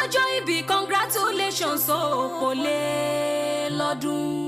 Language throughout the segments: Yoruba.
lọ́jọ́ ìbí congratulations o kò lè lọ́dún.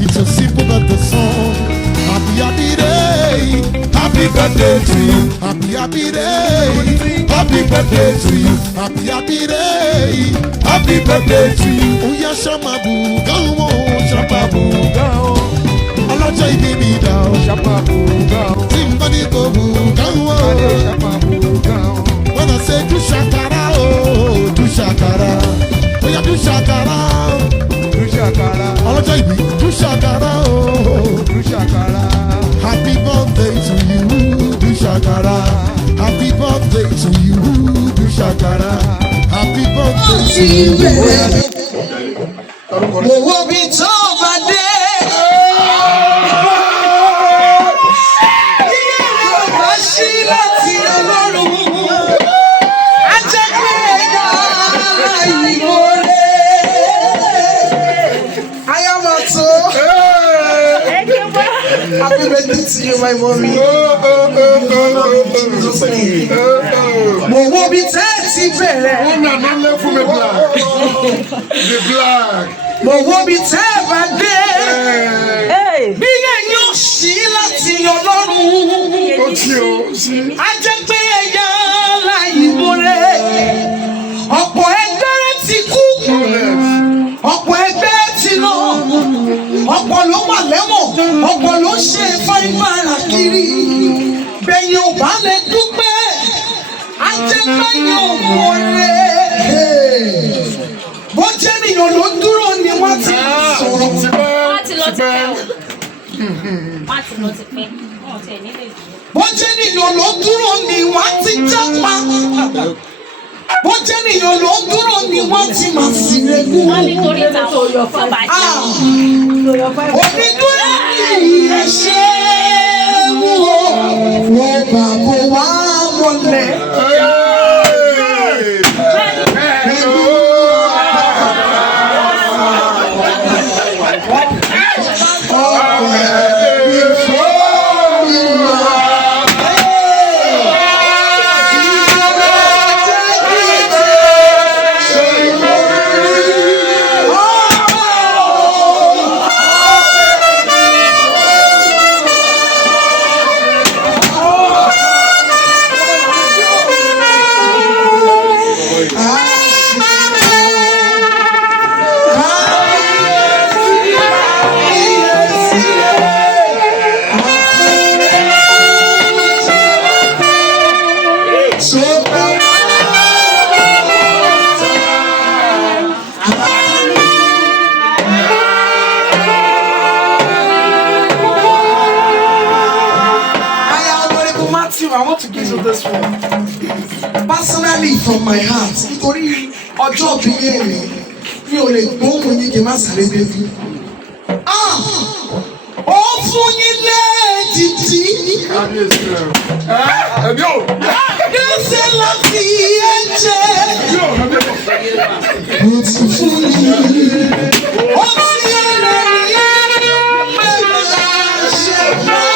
It's a simple but the song. Happy day, happy birthday to you. Happy day, happy birthday to you. Happy day, happy birthday to you. Oh yeah, shamabu, go on, shamabu, go. Ọlọ́jọ́ ìbí mi dá o, shamabu, go. Somebody go, go on, shamabu, go. When I say do shakara, oh, do shakara. Oh yeah, do shakara. Ọlọ́jọ́ ìbí do shakara o, do shakara. Happy birthday to you, do shakara. Happy birthday to you, do shakara. Happy birthday to you. Mo wo bí tó bá dé. Iye yóò bá ṣí láti Ọlọ́run. Happy birthday to you, my mommy. Jesus' name. Mo wo bí tẹ́ ti bẹ̀rẹ̀. Wọ́n náà máa ń lé fún mi black. The black. Mo wo bí tẹ́ bá dé. Bí yẹn yóò ṣí láti Ọlọ́run. Ó ti o sí. A jẹ́ pé ẹ̀yà láyé mọ́lẹ̀. Ọ̀pọ̀ ẹgbẹ́ ti kú. Ọ̀pọ̀ ẹgbẹ́ ti lọ. Ọ̀pọ̀ ló wà lẹ́wọ̀n, ọ̀pọ̀ ló ṣe fáìbára kiri. Bẹ̀yìn ò bá lè dúpẹ́, ajẹ́pẹ́yìn ò mọ̀rẹ́. Bó jẹ́ ènìyàn ló dúró ni wọ́n ti sọ̀rọ̀. Wọ́n ti lọ ti pẹ́. Bó jẹ́ ènìyàn ló dúró ni wọ́n ti jápa. Bó jẹ́ ènìyàn ló dúró ni wọ́n ti máa sì rẹ̀gùn. Wọ́n ní torí táwọn ọ̀fọ̀ bá jẹ́. Onídúró ni ẹ ṣe wú o. Wọ́n bá bò wá mọ́lẹ̀. I want to give you this one personally from my heart. Nítorí ọjọ́ bí yẹn mi ò lè gbóhùn yín kí n má sáré débi. Ó fún yín lẹ́ẹ̀dìdì. Gbèsè láti ẹ̀jẹ̀. Ó ti fún yín. Ó ti ẹ̀rẹ̀ yẹn pẹ̀lú àṣẹ náà.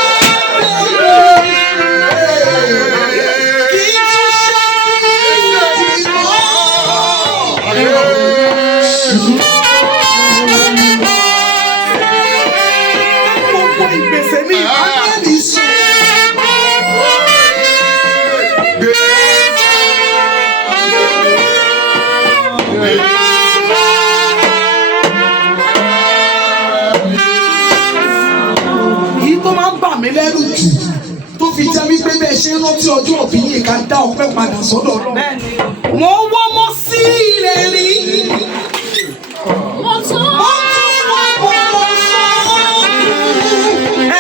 ṣe ń rántí ọjọ́ òbí yìí ká dá ọpẹ́ padà sọ́dọ̀ Ọlọ́run. Mo wọ́ mọ́ sí ilẹ̀ rí. Mo tún Mo tún wọ́ mọ́ sọ.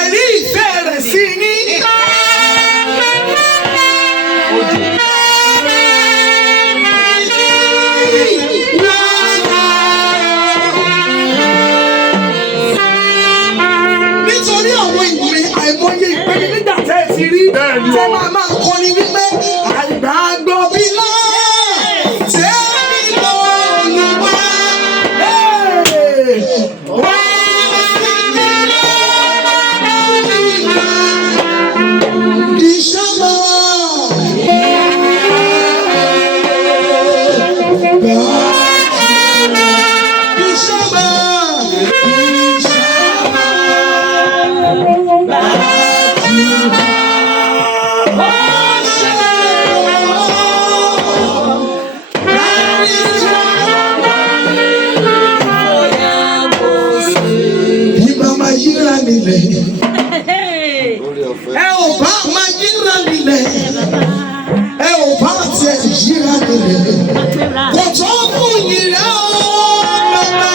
Ẹ̀rí ìfẹ́ rẹ̀ sí yín. Nítorí àwọn ìwé àìmọye ìpele nígbà tẹ́ ẹ ti rí tẹ́ máa kọ́ ni wípé àgbàgbọ́ bí náà tẹ́lẹ̀ lọ́nù wá. Ìṣàmà ìṣàmà. Ẹ ò bá máa yíra nílẹ̀, ẹ ò bá tiẹ̀ yíra nílẹ̀, kò tó fún yìnyín o bàbá.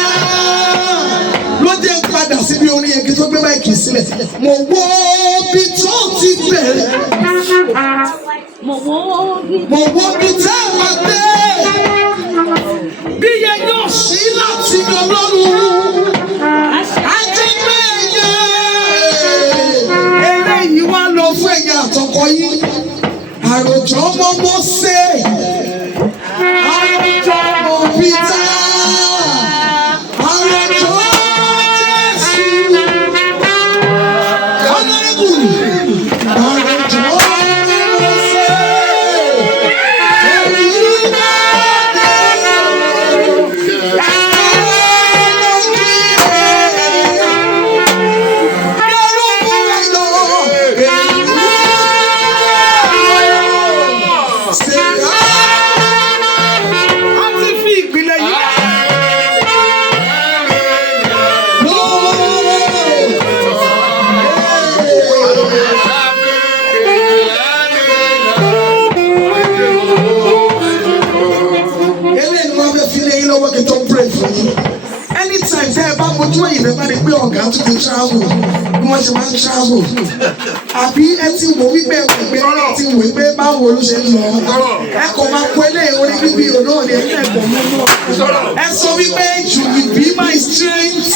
Ló dé padà síbi orin yẹn kí tó gbé máìkì sílẹ̀. Mo wo bí tó ti bẹ̀rẹ̀, mo wo bí tẹ́ ẹ wá dé. Bí yẹn yóò ṣí láti yan lọ́rùn. Eléyìí wá lọ fún ẹ̀yà àtọkọ yín. Àròjọ ọmọ Mósè, àròjọ ọmọ Pítà, àròjọ Jésù, Kọ́nẹ́bù, àròjọ Mósè, èyí náà dé. Anytime tẹ́ ẹ bá mojú ẹ̀yìn rẹ̀ bá rí pé ọ̀gá tún ti travel bí wọ́n ṣe máa ń travel àbí ẹ ti wò wípé báwo ló ṣe ń lọ ẹ kò máa kó eléyìí orí bíbí olóòrè ẹ̀yìn ẹ̀kọ́ mú náà ẹ sọ wípé you will be my strength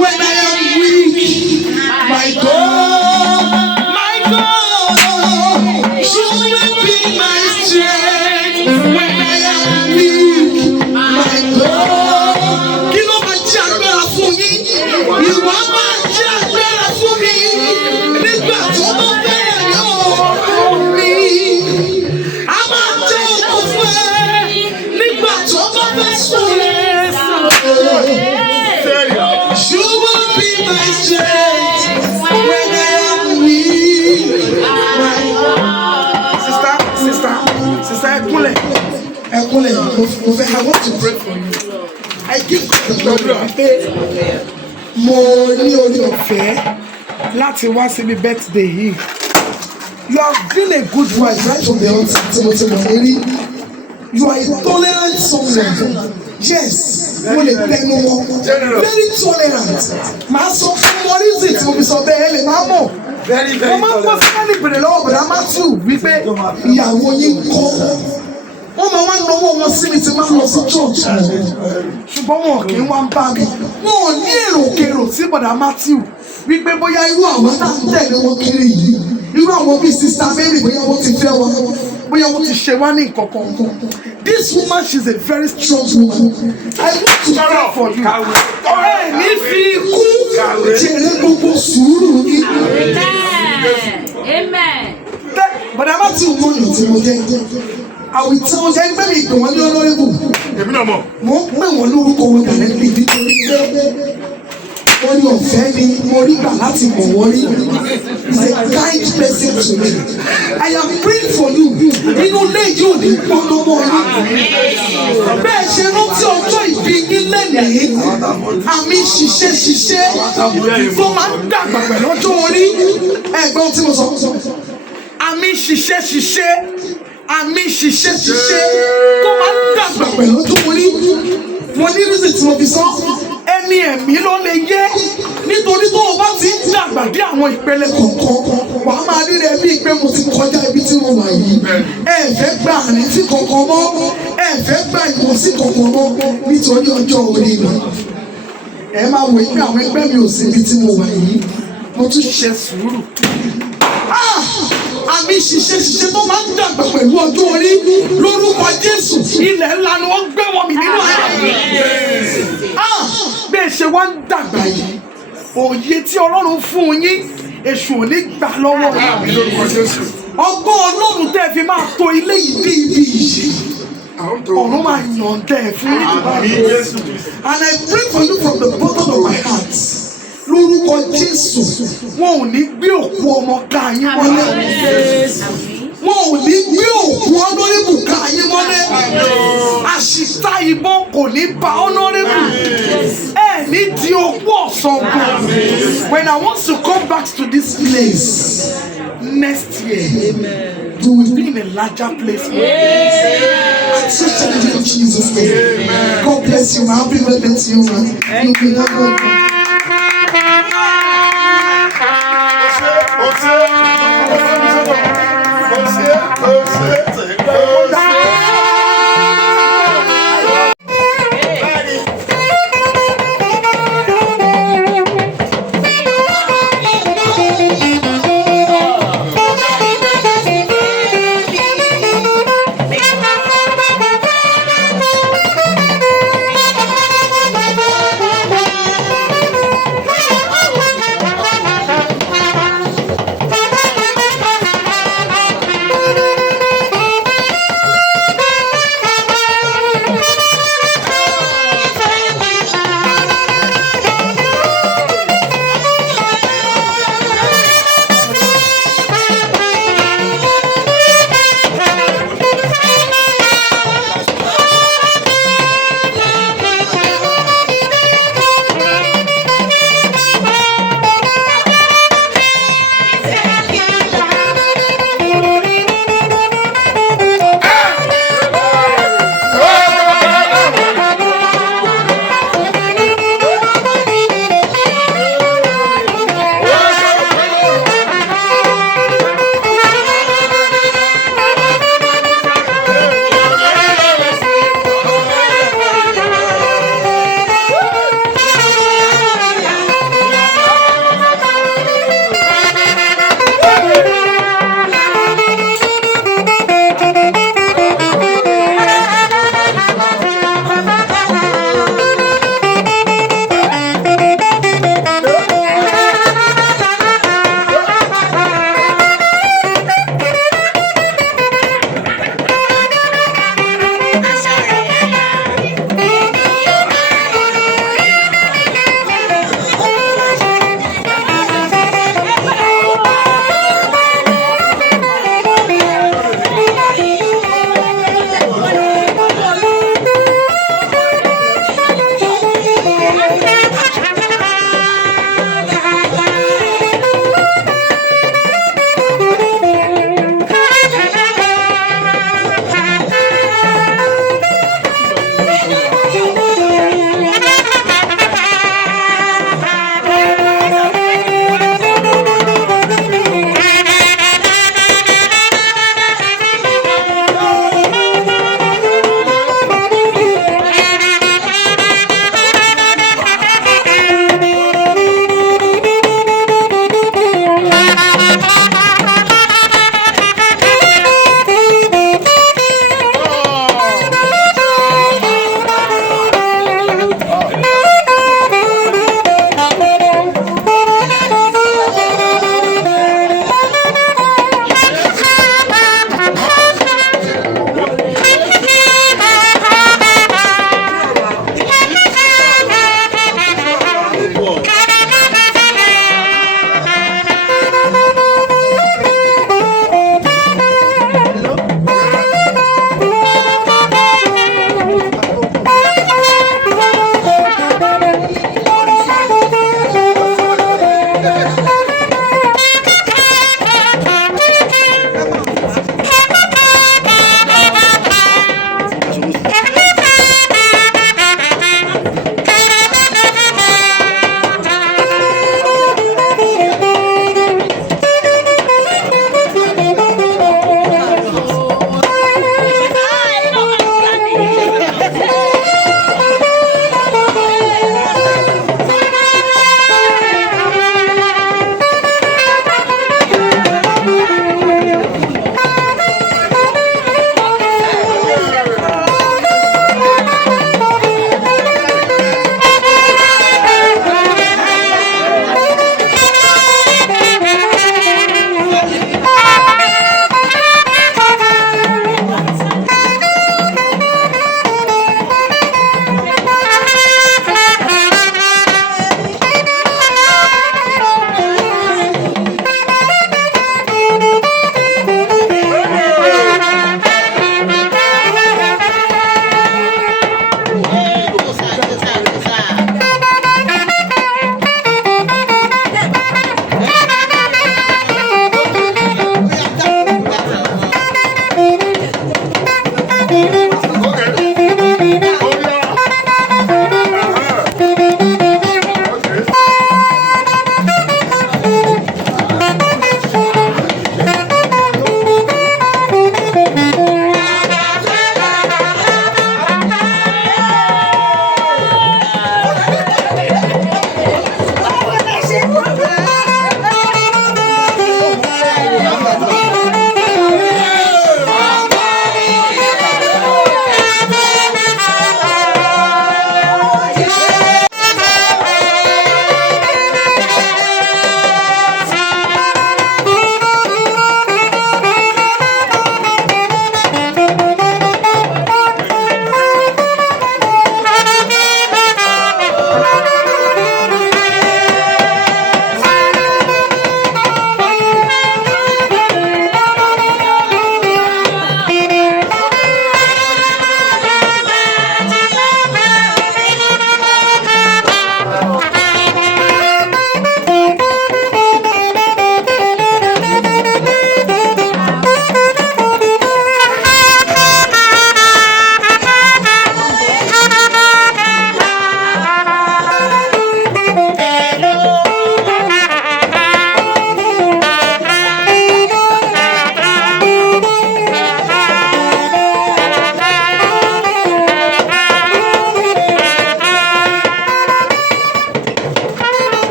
when I am weak my God you will be my strength when I am weak my God. Ìwà máa jẹ́ agbára fún mi nígbà tó bá bẹ̀rẹ̀ ní ọ̀rọ̀ mi. A máa jẹ́ òkú fún ẹ nígbà tó bá fẹ́ sùn. You will be my strength when I am weak. Sister, ẹ kúnlẹ̀, mo fẹ́ I want to pray for you. I give God the glory. Mo ní orí ọ̀fẹ́ láti wá síbi birthday yìí. You have been a good wife right from the onset tí mo ti mọ̀ ní rí. You are a tolerant someone. Yes, mo lè tẹnu wọn. Very tolerant. Màá sọ fún wọn reason tí mo fi sọ bẹ́ẹ̀ ẹ lè máa mọ̀. Mo máa ń pọ̀ sí ẹni bèrè lọ́wọ́ bọ̀dá Matthew wípé ìyàwó yín kọ́. Wọ́n máa wá náwó wọn sí mi tí máa ń lọ sí church. Ṣùgbọ́n wọn kì í wá ń bá mi. Wọn ò ní èròkèrò sí bọ̀dá Matthew wípé bóyá irú àwọn tá ń tẹ̀lé wọn kiri yìí. Irú àwọn bíi Sister Mary bóyá wọ́n ti fẹ́ wọn. Bóyá wọ́n ti ṣe wá ní nǹkan kan. This woman, she's a very strong woman. I want to pray for you. Ẹ ní fi ikú jèrè gbogbo sùúrù yìí. Amen. Bọ̀dá Matthew mọ̀ ní tí mo jẹ́. Àwìtí wọn jẹ́ pé mi ìpè wọn ní ọlọ́rẹ́bù. Èmi náà mọ̀. Mo ń pè wọ́n lórúkọ wọn dà lẹ́nu nítorí pé wọ́n ní ọ̀fẹ́ ni mo rí gbà láti mọ̀ wọ́n rí. He's a kind person to me. I am praying for you. Inú ilé yìí ò ní pọ́n lọ́wọ́ yín. Bẹ́ẹ̀ ṣe rántí ọjọ́ ìbí yín lẹ́nìí. Àmì ṣiṣẹ́ tó máa ń dàgbà pẹ̀lú ọjọ́ orí. Ẹ̀gbọ́n tí mo sọ. Àmì àmì ṣiṣẹ́ tó máa ń dàgbà pẹ̀lú tó mo ní rísì tí mo fi sọ ẹni ẹ̀mí ló lè yé nítorí tó o bá ti ń dàgbà dé àwọn ìpele kọ̀ọ̀kan wàá máa rí rẹ bíi pé mo ti kọjá ibi tí mo wà yìí ẹ fẹ́ gba àrùn sí kankan mọ́ ẹ fẹ́ gba ìwọ̀sí kankan mọ́ nítorí ọjọ́ orí mi ẹ máa wò pé àwọn ẹgbẹ́ mi ò sí ibi tí mo wà yìí mo tún ṣe sùúrù. Àmì ṣiṣẹ́ tó máa ń dàgbà pẹ̀lú ọjọ́ orí lórúkọ Jésù ilẹ̀ ńlá ni wọ́n gbé wọn mì nínú ayé. Bẹ́ẹ̀ ṣe wá ń dàgbà yìí òye tí Ọlọ́run fún yín èṣù ò ní gbà lọ́wọ́ ọgbọ́n Ọlọ́run tẹ́ fi máa tò ilé yìí dé ibi yìí ọ̀run máa yàn tẹ́ fún yín. And I pray for you from the bottom of my heart. Lórúkọ Jésù wọn ò ní gbé òkú ọmọ ká yín mọ́lẹ̀ wọn ò ní gbé òkú ọ̀nọ́rẹ́bù ká yín mọ́lẹ̀ àṣìta ìbọn kò ní ba ọ̀nọ́rẹ́bù ẹ ní di òkú ọ̀sángun. When I want to come back to this place next year you will be in a larger place. In Jesus' name. God bless you. Happy birthday to you, man. You'll be happy.